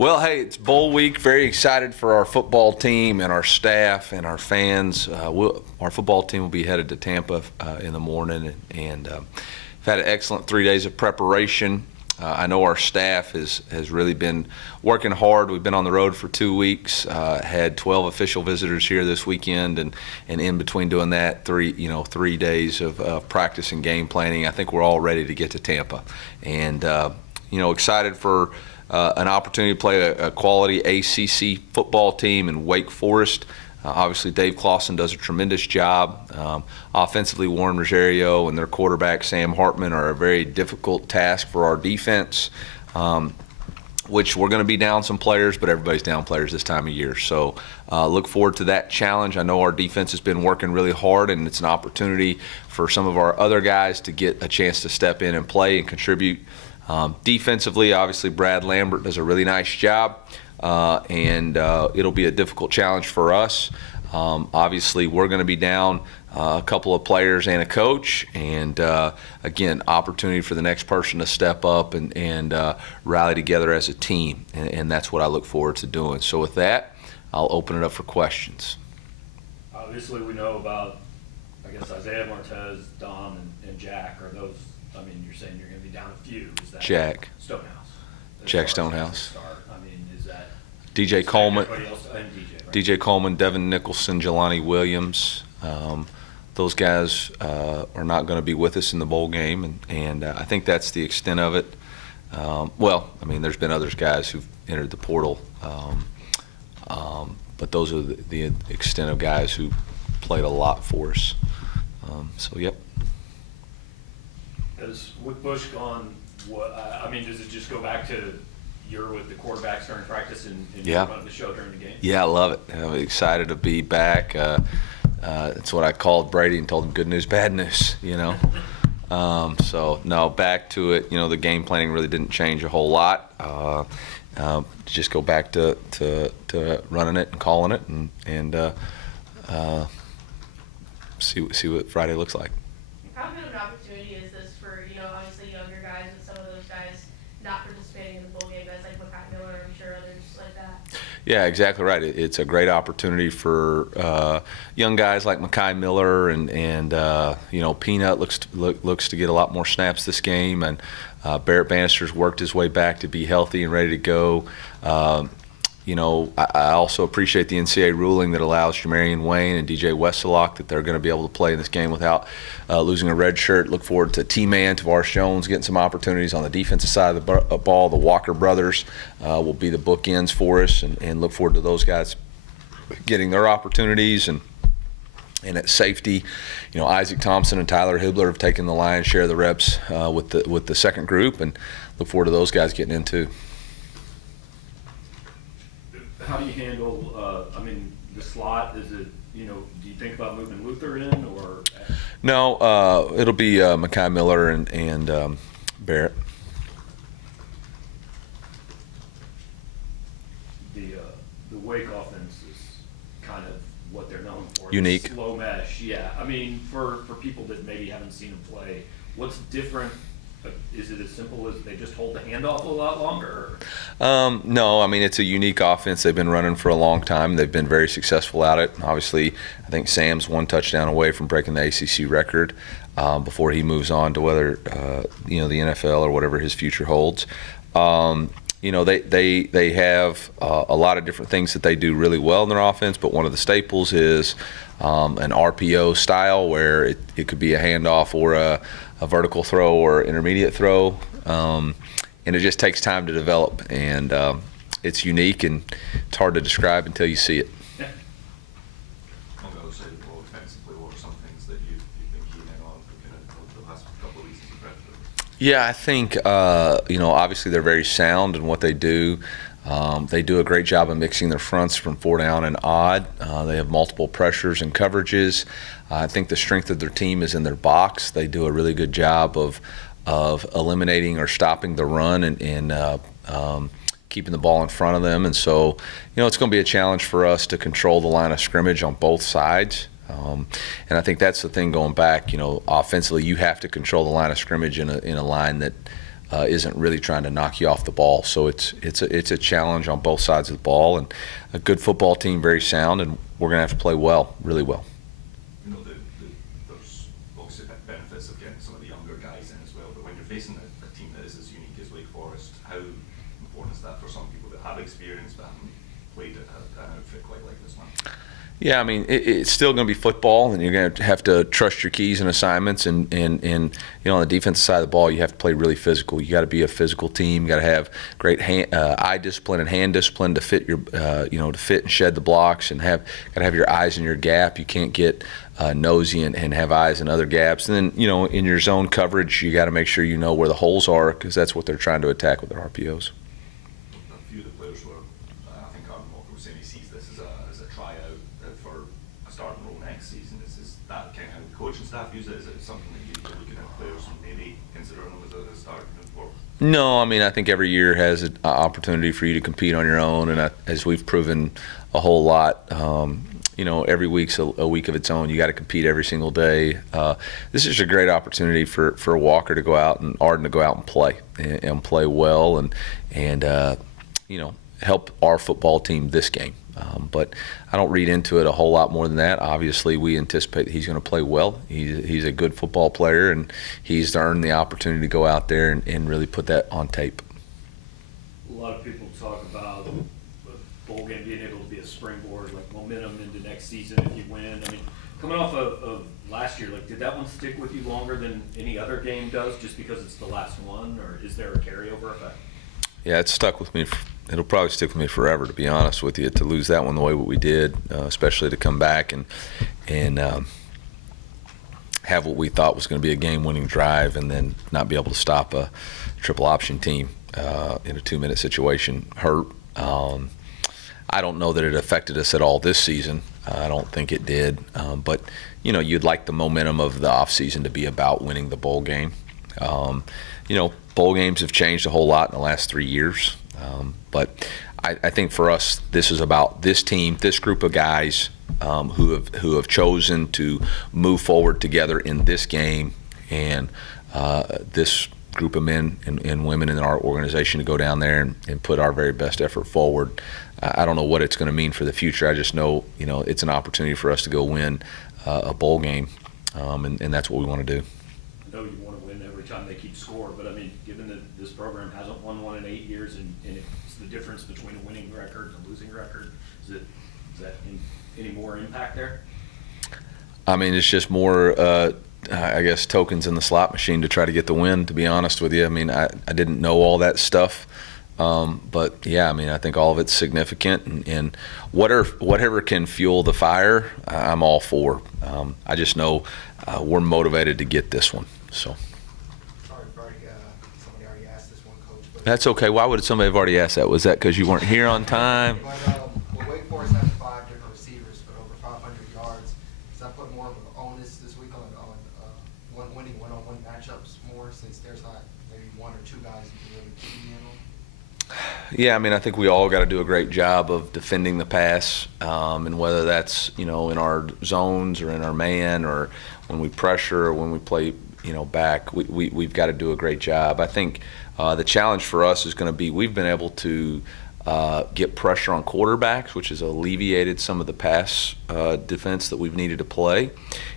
Well, hey, it's bowl week. Very excited for our football team and our staff and our fans. Our football team will be headed to Tampa in the morning, and have had an excellent 3 days of preparation. I know our staff has really been working hard. We've been on the road for 2 weeks. Had 12 official visitors here this weekend, and in between doing that, 3 days of practice and game planning. I think we're all ready to get to Tampa, and excited for an opportunity to play a quality ACC football team in Wake Forest. Obviously, Dave Clawson does a tremendous job. Offensively, Warren Rosario and their quarterback, Sam Hartman, are a very difficult task for our defense, which we're going to be down some players, but everybody's down players this time of year. So look forward to that challenge. I know our defense has been working really hard, and it's an opportunity for some of our other guys to get a chance to step in and play and contribute. Defensively, obviously, Brad Lambert does a really nice job. And it'll be a difficult challenge for us. Obviously, we're going to be down a couple of players and a coach, and again, opportunity for the next person to step up and rally together as a team, and that's what I look forward to doing. So with that, I'll open it up for questions. Obviously, we know about, I guess, Isaiah Martez, Dom, and Jack. Are those, I mean, you're saying you're going to be down a few. Is that Jack. Stonehouse? Jack Stonehouse. DJ Coleman, DJ Coleman, Devin Nicholson, Jelani Williams. Those guys are not going to be with us in the bowl game, and I think that's the extent of it. There's been other guys who've entered the portal, but those are the extent of guys who played a lot for us. Yep. With Bush gone, does it just go back to you're with the quarterbacks during practice and yeah. You're running the show during the game? Yeah, I love it. I'm excited to be back. That's what I called Brady and told him good news, bad news, back to it. The game planning really didn't change a whole lot. Just go back to running it and calling it and see what Friday looks like. How good of an opportunity is this for, obviously younger guys and some of those guys not participating in the bowl game, guys like Makai Miller, I'm sure others like that? Yeah, exactly right. It's a great opportunity for young guys like Makai Miller and Peanut looks to get a lot more snaps this game, and Barrett Bannister's worked his way back to be healthy and ready to go. I also appreciate the NCAA ruling that allows Jamarian Wayne and DJ Westalock that they're going to be able to play in this game without losing a red shirt. Look forward to T-Man, Tavares Jones getting some opportunities on the defensive side of the ball. The Walker brothers will be the bookends for us, and look forward to those guys getting their opportunities. And at safety, Isaac Thompson and Tyler Hibbler have taken the lion's share of the reps with the second group, and look forward to those guys getting into. How do you handle, the slot? Is it, do you think about moving Luther in, or? No, it'll be Makai Miller and Barrett. The Wake offense is kind of what they're known for. Unique. Slow mesh, yeah. For people that maybe haven't seen them play, what's different? Is it as simple as they just hold the handoff a lot longer? No, it's a unique offense. They've been running for a long time. They've been very successful at it. Obviously, I think Sam's one touchdown away from breaking the ACC record before he moves on to whether the NFL or whatever his future holds. They have a lot of different things that they do really well in their offense, but one of the staples is an RPO style where it could be a handoff or a vertical throw or intermediate throw, and it just takes time to develop, and it's unique and it's hard to describe until you see it. Yeah. On the other side of the ball, offensively, what are some things that you think he hang on for the last couple of weeks as a predator? Yeah, I think obviously they're very sound in what they do. They do a great job of mixing their fronts from four down and odd. They have multiple pressures and coverages. I think the strength of their team is in their box. They do a really good job of eliminating or stopping the run and keeping the ball in front of them. And so, it's going to be a challenge for us to control the line of scrimmage on both sides. And I think that's the thing going back. Offensively, you have to control the line of scrimmage in a line that isn't really trying to knock you off the ball. So it's a challenge on both sides of the ball, and a good football team, very sound, and we're going to have to play well, really well. You know, there's obviously benefits of getting some of the younger guys in as well, but when you're facing a team that is as unique as Wake Forest, how important is that for some people that have experience but haven't played at an outfit quite like this one? Yeah, I mean, it's still going to be football, and you're going to have to trust your keys and assignments. And you know, on the defensive side of the ball, you have to play really physical. You got to be a physical team. You got to have great eye discipline and hand discipline to fit your, to fit and shed the blocks, and got to have your eyes in your gap. You can't get nosy and have eyes in other gaps. And then, you know, in your zone coverage, you got to make sure you know where the holes are, because that's what they're trying to attack with their RPOs. A few of the players were, I think Aaron Walker was saying he sees this as a tryout for a starting role next season. Is that kind of how the coaching staff use it? Is it something that you're looking at players and maybe considering them as a starting for? No, I mean, I think every year has an opportunity for you to compete on your own, and as we've proven a whole lot, you know, every week's a week of its own. You got to compete every single day. This is a great opportunity for Walker to go out and Arden to go out and play well, and you know, help our football team this game. But I don't read into it a whole lot more than that. Obviously, we anticipate that he's going to play well. He's a good football player, and he's earned the opportunity to go out there and really put that on tape. A lot of people talk about the bowl game being able to be a springboard, like momentum into next season if you win. I mean, coming off of last year, like, did that one stick with you longer than any other game does just because it's the last one, or is there a carryover effect? Yeah, it's stuck with me. It'll probably stick with me forever, to be honest with you, to lose that one the way we did, especially to come back and have what we thought was going to be a game-winning drive and then not be able to stop a triple option team in a 2-minute situation. Hurt. I don't know that it affected us at all this season. I don't think it did. But, you know, you'd like the momentum of the offseason to be about winning the bowl game. You know, bowl games have changed a whole lot in the last 3 years. But I think for us, this is about this team, this group of guys who have chosen to move forward together in this game, and this group of men and women in our organization to go down there and put our very best effort forward. I don't know what it's going to mean for the future. I just know, you know, it's an opportunity for us to go win a bowl game, and that's what we want to do. I know you want to win every time they keep score, but I mean, given that this program hasn't won one in 8 years, and it's the difference between a winning record and a losing record, is that any more impact there? I mean, it's just more, I guess, tokens in the slot machine to try to get the win, to be honest with you. I mean, I didn't know all that stuff. But yeah, I mean, I think all of it's significant, and whatever can fuel the fire, I'm all for. I just know we're motivated to get this one. So. Sorry, somebody already asked this one, Coach. But That's okay. Why would somebody have already asked that? Was that because you weren't here on time? But Wake Forest has 5 different receivers for over 500 yards. Does that put more of an onus this week on winning one-on-one matchups more, since there's not maybe 1 or 2 guys you can really key in on? Yeah, I mean, I think we all got to do a great job of defending the pass, and whether that's, you know, in our zones or in our man or when we pressure or when we play, you know, back, we've got to do a great job. I think the challenge for us is going to be, we've been able to get pressure on quarterbacks, which has alleviated some of the pass defense that we've needed to play.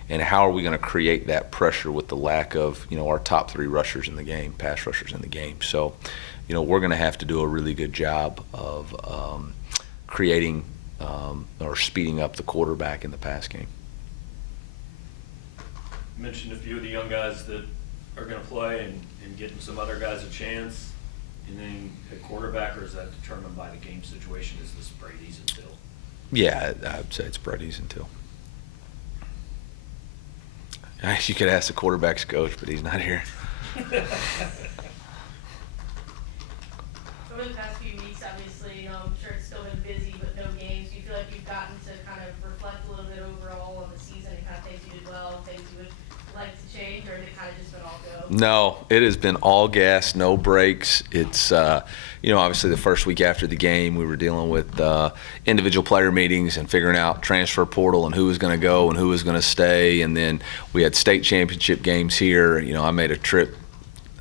And how are we going to create that pressure with the lack of, you know, our top 3 rushers in the game, pass rushers in the game? So, you know, we're going to have to do a really good job of creating or speeding up the quarterback in the pass game. You mentioned a few of the young guys that are going to play and getting some other guys a chance. And then at quarterback, or is that determined by the game situation? Is this Brady's until? Yeah, I'd say it's Brady's until. You could ask the quarterback's coach, but he's not here. Over the past few weeks, obviously, I'm sure it's still been busy, but no games. Do you feel like you've gotten to kind of reflect a little bit overall on the season and kind of things you did well, things you would like to change, or has it kind of just been all go? No, it has been all gas, no breaks. It's, you know, obviously the first week after the game, we were dealing with individual player meetings and figuring out transfer portal and who was going to go and who was going to stay. And then we had state championship games here. You know, I made a trip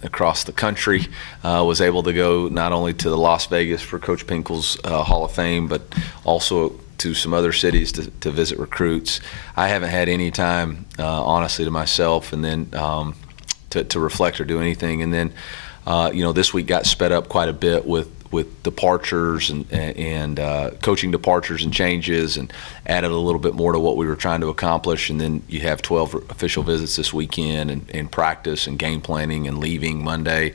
across the country. Was able to go not only to the Las Vegas for Coach Pinkel's Hall of Fame, but also to some other cities to visit recruits. I haven't had any time, honestly, to myself, and then to reflect or do anything. And then, this week got sped up quite a bit with departures and coaching departures and changes, and added a little bit more to what we were trying to accomplish. And then you have 12 official visits this weekend, and practice and game planning and leaving Monday.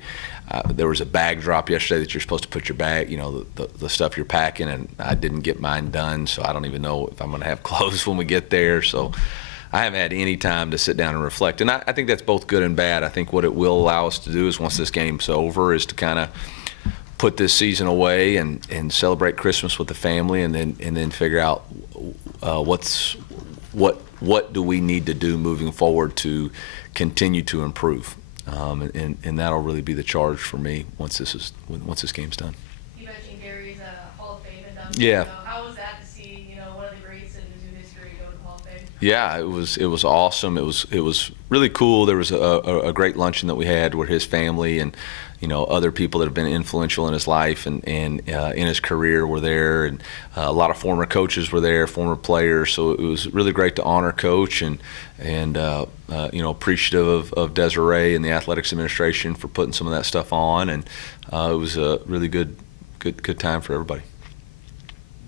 There was a bag drop yesterday that you're supposed to put your bag, the stuff you're packing, and I didn't get mine done, so I don't even know if I'm going to have clothes when we get there. So I haven't had any time to sit down and reflect. And I think that's both good and bad. I think what it will allow us to do is, once this game's over, is to kind of put this season away and celebrate Christmas with the family, and then figure out what do we need to do moving forward to continue to improve, and that'll really be the charge for me once this game's done. You mentioned Gary's Hall of Fame induction. Yeah. How was that to see, one of the greats in Mizzou history go to the Hall of Fame? Yeah, it was awesome. It was really cool. There was a great luncheon that we had where his family and other people that have been influential in his life and in his career were there, and a lot of former coaches were there, former players. So it was really great to honor Coach and appreciative of Desiree and the athletics administration for putting some of that stuff on, and it was a really good time for everybody.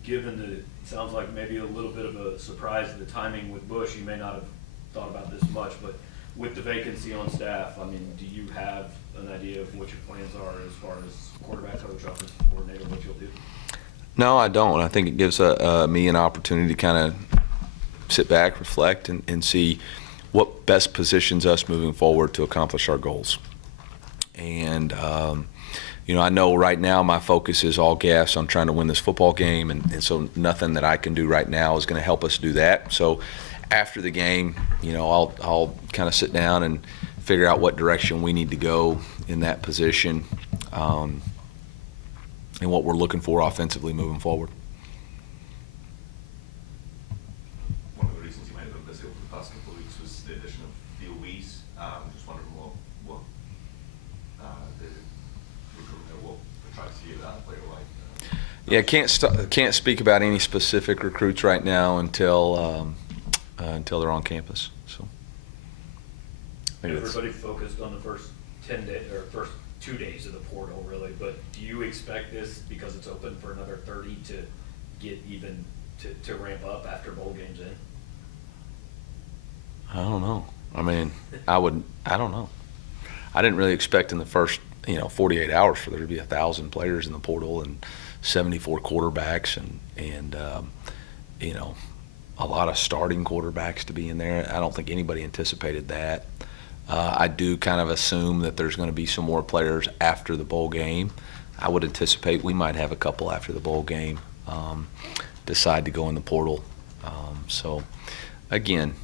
Given that it sounds like maybe a little bit of a surprise, the timing with Bush, you may not have thought about this much, but with the vacancy on staff, I mean, do you have an idea of what your plans are as far as quarterback coach, offensive coordinator, what you'll do? No, I don't. I think it gives me an opportunity to kind of sit back, reflect, and see what best positions us moving forward to accomplish our goals. And I know right now my focus is all gas on trying to win this football game, and so nothing that I can do right now is going to help us do that. So after the game, I'll kind of sit down and figure out what direction we need to go in that position, and what we're looking for offensively moving forward. One of the reasons you might have been busy over the past couple of weeks was the addition of Theo Weiss. Just wondering what the recruitment, what attracts you to that player like. Yeah, can't speak about any specific recruits right now until they're on campus. So Everybody focused on the first 10 days or first 2 days of the portal, really. But do you expect this, because it's open for another 30, to get even to ramp up after bowl games in? I don't know. I mean, I don't know. I didn't really expect in the first 48 hours for there to be 1,000 players in the portal and 74 quarterbacks and a lot of starting quarterbacks to be in there. I don't think anybody anticipated that. I do kind of assume that there's going to be some more players after the bowl game. I would anticipate we might have a couple after the bowl game decide to go in the portal. So, again,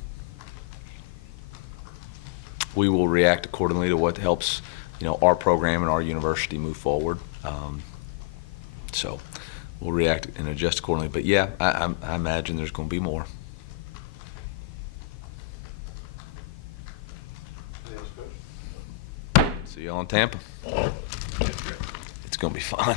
we will react accordingly to what helps our program and our university move forward. So we'll react and adjust accordingly. But, yeah, I imagine there's going to be more. See y'all in Tampa. It's going to be fun.